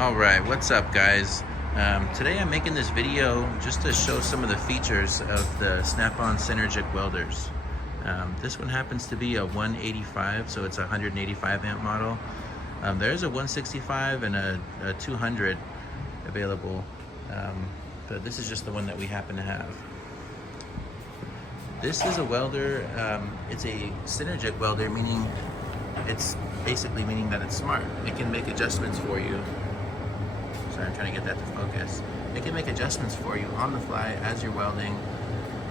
Alright, what's up guys? Today I'm making this video just to show some of the features of the Snap-on Synergic welders. This one happens to be a 185, so it's a 185 amp model. There's a 165 and a 200 available, but this is just the one that we happen to have. This is a welder. It's a Synergic welder, meaning it's basically meaning that it's smart. It can make adjustments for you. Sorry, I'm trying to get that to focus. It can make adjustments for you on the fly as you're welding,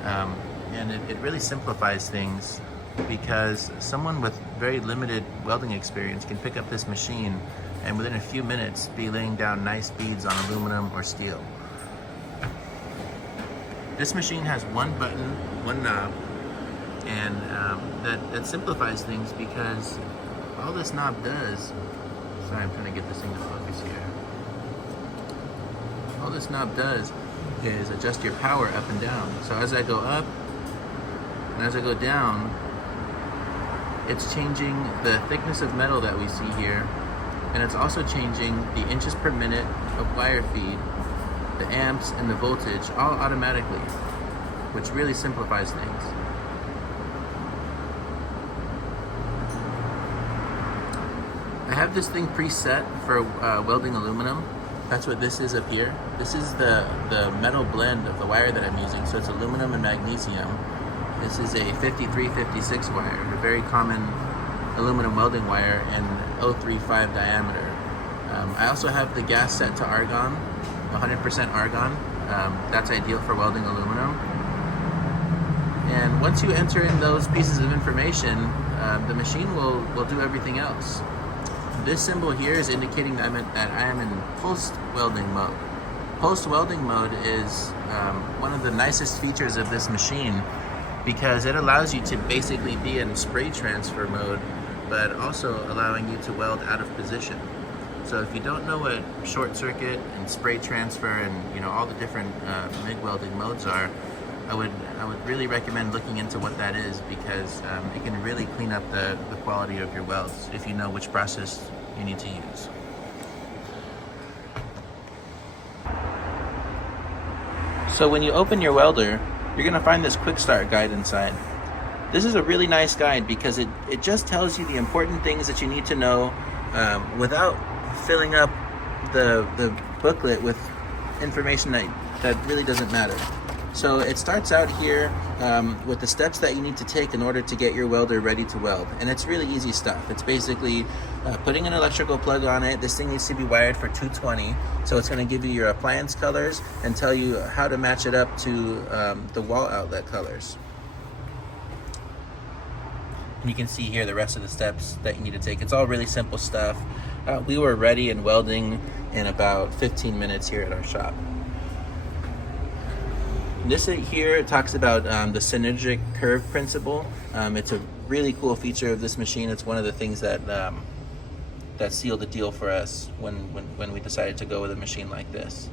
and it really simplifies things because someone with very limited welding experience can pick up this machine and within a few minutes be laying down nice beads on aluminum or steel. This machine has one button, one knob, and that simplifies things because all this knob does, sorry, I'm trying to get this thing to focus here. All this knob does is adjust your power up and down. So as I go up and as I go down, it's changing the thickness of metal that we see here, and it's also changing the inches per minute of wire feed, the amps and the voltage, all automatically, which really simplifies things. I have this thing preset for welding aluminum. That's what this is up here. This is the metal blend of the wire that I'm using. So it's aluminum and magnesium. This is a 5356 wire, a very common aluminum welding wire in 035 diameter. I also have the gas set to argon, 100% argon. That's ideal for welding aluminum. And once you enter in those pieces of information, the machine will do everything else. This symbol here is indicating that I am in post-welding mode. Post-welding mode is one of the nicest features of this machine because it allows you to basically be in spray transfer mode, but also allowing you to weld out of position. So if you don't know what short circuit and spray transfer and all the different MIG welding modes are, I would really recommend looking into what that is because it can really clean up the quality of your welds if you know which process you need to use. So when you open your welder, you're going to find this quick start guide inside. This is a really nice guide because it just tells you the important things that you need to know without filling up the booklet with information that really doesn't matter. So it starts out here with the steps that you need to take in order to get your welder ready to weld. And it's really easy stuff. It's basically putting an electrical plug on it. This thing needs to be wired for 220. So it's going to give you your appliance colors and tell you how to match it up to the wall outlet colors. And you can see here the rest of the steps that you need to take. It's all really simple stuff. We were ready and welding in about 15 minutes here at our shop. This here talks about the synergic curve principle. It's a really cool feature of this machine. It's one of the things that sealed the deal for us when we decided to go with a machine like this.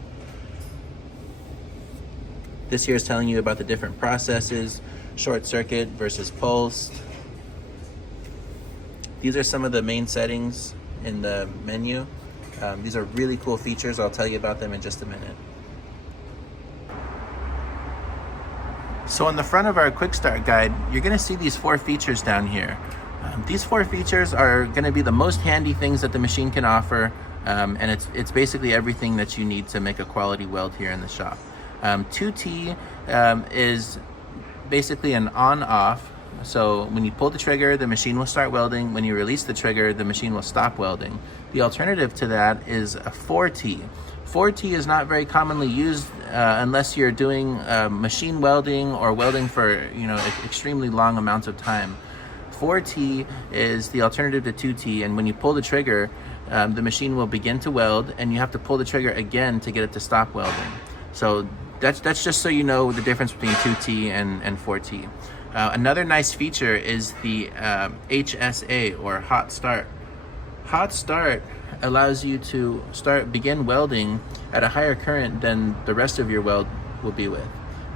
This here is telling you about the different processes, short circuit versus pulsed. These are some of the main settings in the menu. These are really cool features. I'll tell you about them in just a minute. So on the front of our quick start guide, you're going to see these 4 features down here. These 4 features are going to be the most handy things that the machine can offer, and it's basically everything that you need to make a quality weld here in the shop. 2T is basically an on-off. So when you pull the trigger, the machine will start welding. When you release the trigger, the machine will stop welding. The alternative to that is a 4T. 4T is not very commonly used unless you're doing machine welding or welding for extremely long amounts of time. 4T is the alternative to 2T, and when you pull the trigger, the machine will begin to weld, and you have to pull the trigger again to get it to stop welding. So that's just so you know the difference between 2T and 4T. Another nice feature is the HSA, or hot start. Hot start allows you to begin welding at a higher current than the rest of your weld will be with.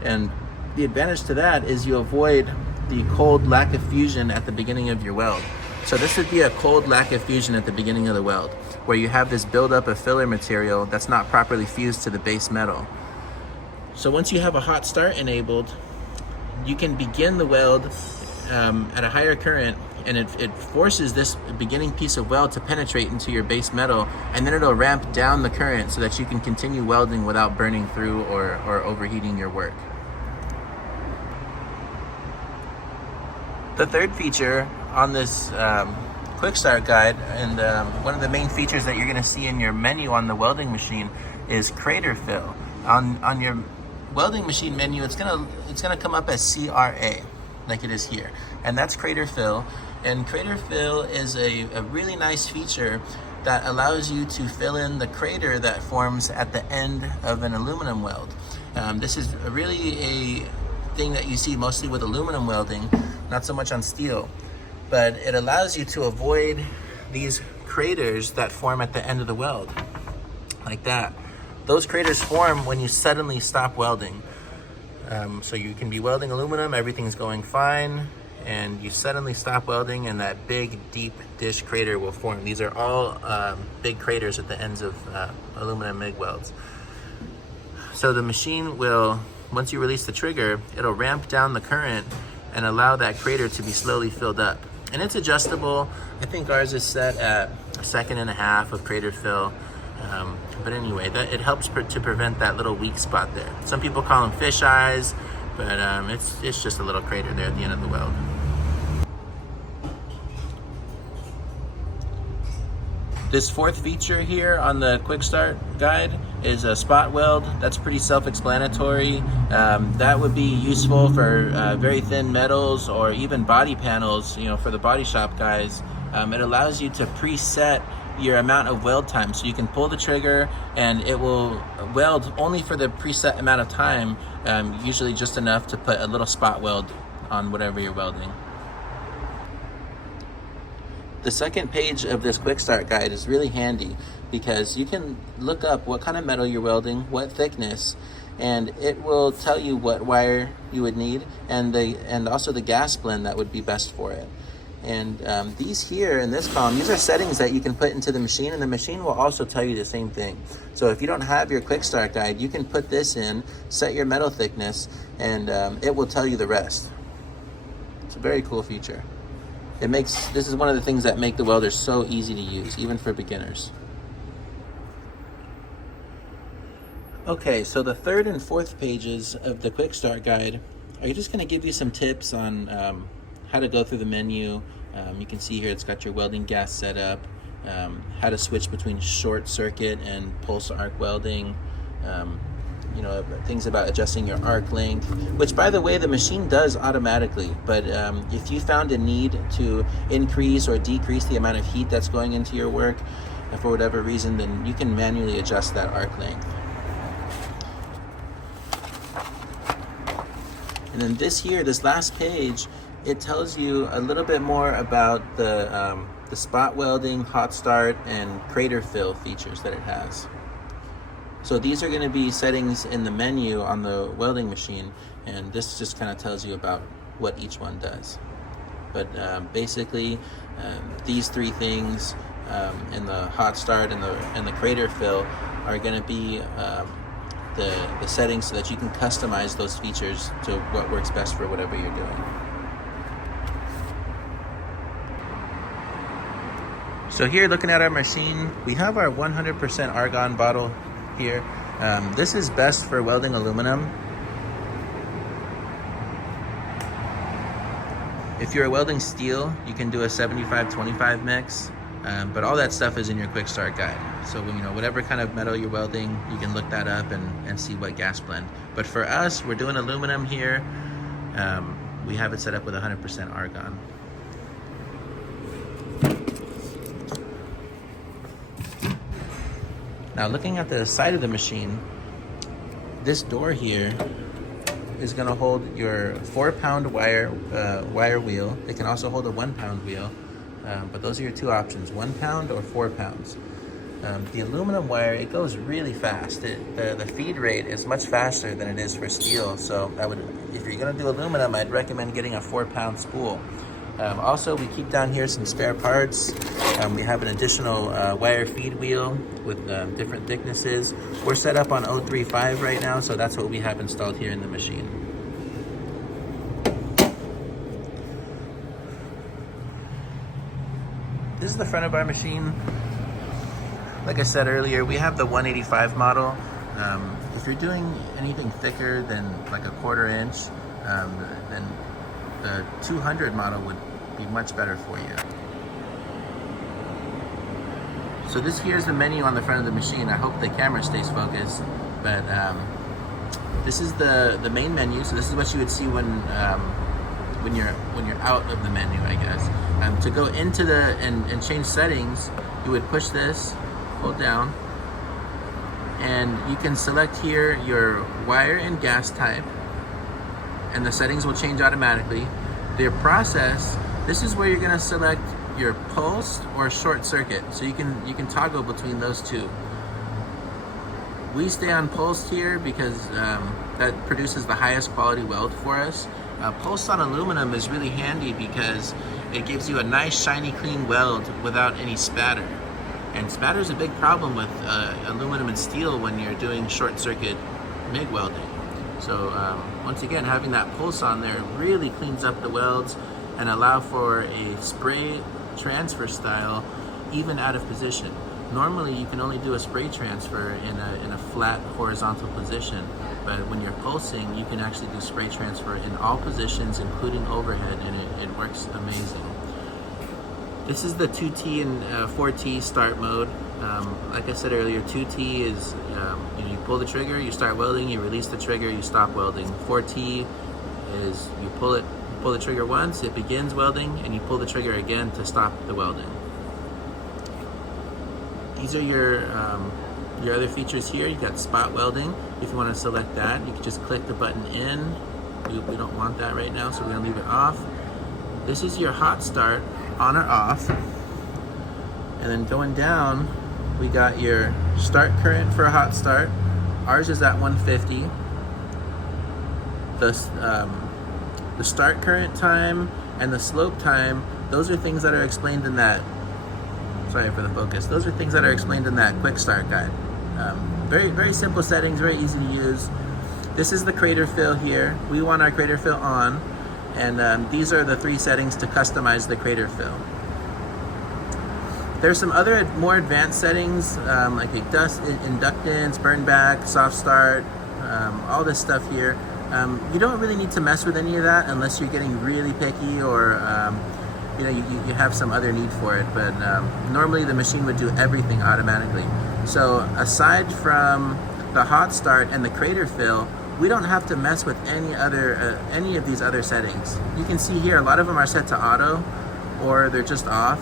And the advantage to that is you avoid the cold lack of fusion at the beginning of your weld. So this would be a cold lacquer fusion at the beginning of the weld, where you have this buildup of filler material that's not properly fused to the base metal. So once you have a hot start enabled, you can begin the weld at a higher current, and it forces this beginning piece of weld to penetrate into your base metal, and then it'll ramp down the current so that you can continue welding without burning through or overheating your work. The third feature on this quick start guide, and one of the main features that you're going to see in your menu on the welding machine, is crater fill. On your welding machine menu, it's gonna come up as CRA, like it is here, and that's crater fill. And crater fill is a really nice feature that allows you to fill in the crater that forms at the end of an aluminum weld. This is really a thing that you see mostly with aluminum welding, not so much on steel, but it allows you to avoid these craters that form at the end of the weld, like that. Those craters form when you suddenly stop welding. So you can be welding aluminum, everything's going fine, and you suddenly stop welding and that big deep dish crater will form. These are all big craters at the ends of aluminum MIG welds. So the machine will, once you release the trigger, it'll ramp down the current and allow that crater to be slowly filled up. And it's adjustable. I think ours is set at 1.5 seconds of crater fill. But anyway, it helps to prevent that little weak spot there. Some people call them fish eyes, but it's just a little crater there at the end of the weld. This fourth feature here on the quick start guide is a spot weld. That's pretty self-explanatory. That would be useful for very thin metals or even body panels, for the body shop guys. It allows you to preset your amount of weld time, so you can pull the trigger and it will weld only for the preset amount of time, usually just enough to put a little spot weld on whatever you're welding. The second page of this quick start guide is really handy because you can look up what kind of metal you're welding, what thickness, and it will tell you what wire you would need and also the gas blend that would be best for it. And these here in this column, these are settings that you can put into the machine, and the machine will also tell you the same thing. So if you don't have your quick start guide, you can put this in, set your metal thickness, and it will tell you the rest. It's a very cool feature. This is one of the things that make the welder so easy to use, even for beginners. Okay, so the third and fourth pages of the quick start guide are just going to give you some tips on how to go through the menu. You can see here it's got your welding gas setup, how to switch between short circuit and pulse arc welding, things about adjusting your arc length, which by the way the machine does automatically, but if you found a need to increase or decrease the amount of heat that's going into your work for whatever reason, then you can manually adjust that arc length. And then this last page, it tells you a little bit more about the spot welding, hot start, and crater fill features that it has. So these are going to be settings in the menu on the welding machine, and this just kind of tells you about what each one does. But basically, these three things in the hot start and the crater fill are going to be the settings so that you can customize those features to what works best for whatever you're doing. So here, looking at our machine, we have our 100% argon bottle here. This is best for welding aluminum. If you're welding steel, you can do a 75-25 mix, but all that stuff is in your quick start guide. So whatever kind of metal you're welding, you can look that up and see what gas blend. But for us, we're doing aluminum here. We have it set up with 100% argon. Now looking at the side of the machine, this door here is going to hold your 4-pound wire wheel. It can also hold a 1-pound wheel, but those are your two options, 1 pound or 4 pounds. The aluminum wire, it goes really fast. The feed rate is much faster than it is for steel, so if you're going to do aluminum, I'd recommend getting a 4-pound spool. Also, we keep down here some spare parts. We have an additional wire feed wheel with different thicknesses. We're set up on 035 right now, so that's what we have installed here in the machine. This is the front of our machine. Like I said earlier, we have the 185 model. If you're doing anything thicker than like a 1/4 inch, then the 200 model would be much better for you. So this here is the menu on the front of the machine. I hope the camera stays focused, but this is the main menu. So this is what you would see when you're out of the menu, I guess. To go into the and change settings, you would push this, hold down, and you can select here your wire and gas type, and the settings will change automatically. Their process, this is where you're going to select your pulse or short circuit, so you can toggle between those two. We stay on pulse here because that produces the highest quality weld for us. Pulse on aluminum is really handy because it gives you a nice shiny clean weld without any spatter. And spatter is a big problem with aluminum and steel when you're doing short circuit MIG welding. So once again, having that pulse on there really cleans up the welds and allow for a spray transfer style even out of position. Normally you can only do a spray transfer in a flat horizontal position, but when you're pulsing you can actually do spray transfer in all positions including overhead, and it works amazing. This is the 2T and 4T start mode. Like I said earlier, 2T is you pull the trigger, you start welding, you release the trigger, you stop welding. 4T is you pull the trigger once, it begins welding, and you pull the trigger again to stop the welding. These are your other features here. You got spot welding. If you want to select that, you can just click the button in. We don't want that right now, so we're gonna leave it off. This is your hot start, on or off. And then going down, we got your start current for a hot start. Ours is at 150. The start current time and the slope time, those are things that are explained in that, sorry for the focus, those are things that are explained in that quick start guide. Very, very simple settings, very easy to use. This is the crater fill here. We want our crater fill on, and these are the 3 settings to customize the crater fill. There's some other more advanced settings like a dust inductance, burn back, soft start, all this stuff here. You don't really need to mess with any of that unless you're getting really picky or you have some other need for it, but normally the machine would do everything automatically. So aside from the hot start and the crater fill, we don't have to mess with any of these other settings. You can see here a lot of them are set to auto or they're just off,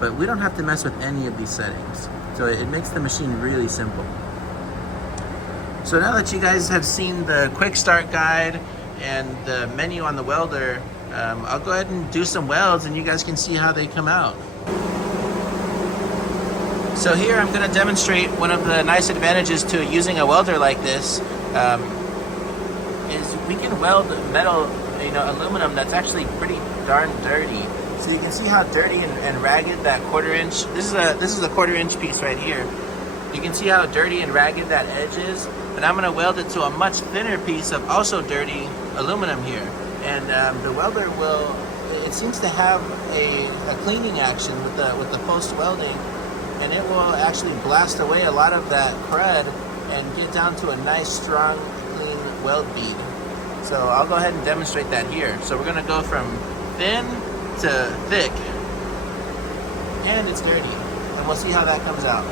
but we don't have to mess with any of these settings. So it makes the machine really simple. So now that you guys have seen the quick start guide and the menu on the welder, I'll go ahead and do some welds and you guys can see how they come out. So here I'm going to demonstrate one of the nice advantages to using a welder like this is we can weld metal, aluminum that's actually pretty darn dirty. So you can see how dirty and ragged that 1/4 inch, this is a 1/4 inch piece right here. You can see how dirty and ragged that edge is, but I'm going to weld it to a much thinner piece of also dirty aluminum here. And the welder it seems to have a cleaning action with the post welding, and it will actually blast away a lot of that crud and get down to a nice, strong, clean weld bead. So I'll go ahead and demonstrate that here. So we're going to go from thin to thick, and it's dirty, and we'll see how that comes out.